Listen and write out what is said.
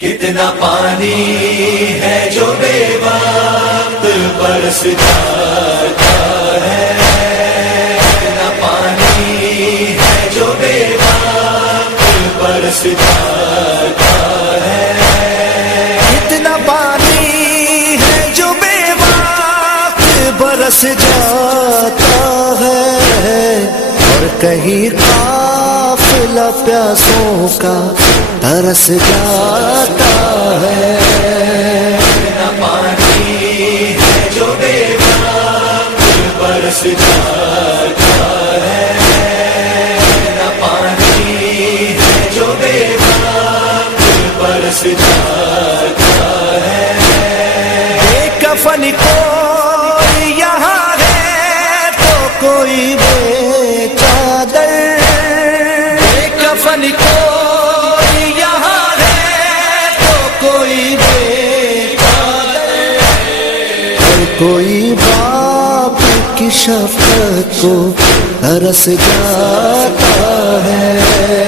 کتنا پانی ہے جو بے وقت برس جاتا ہے، کتنا پانی ہے جو بے وقت برس جاتا ہے، کتنا پانی ہے جو بے وقت برس جاتا ہے، اور کہیں قافلہ پیاسوں کا ترس جاتا ہے۔ کتنا پانی ہے جو بے وقت برس جاتا ہے، کتنا پانی ہے جو بے وقت برس جاتا ہے۔ بے کفن کوئی یہاں ہے تو کوئی بے چادر، بے کفن کوئی یہاں ہے تو کوئی بے چادر، اور کوئی باپ کی شفقت کو ترس جاتا ہے۔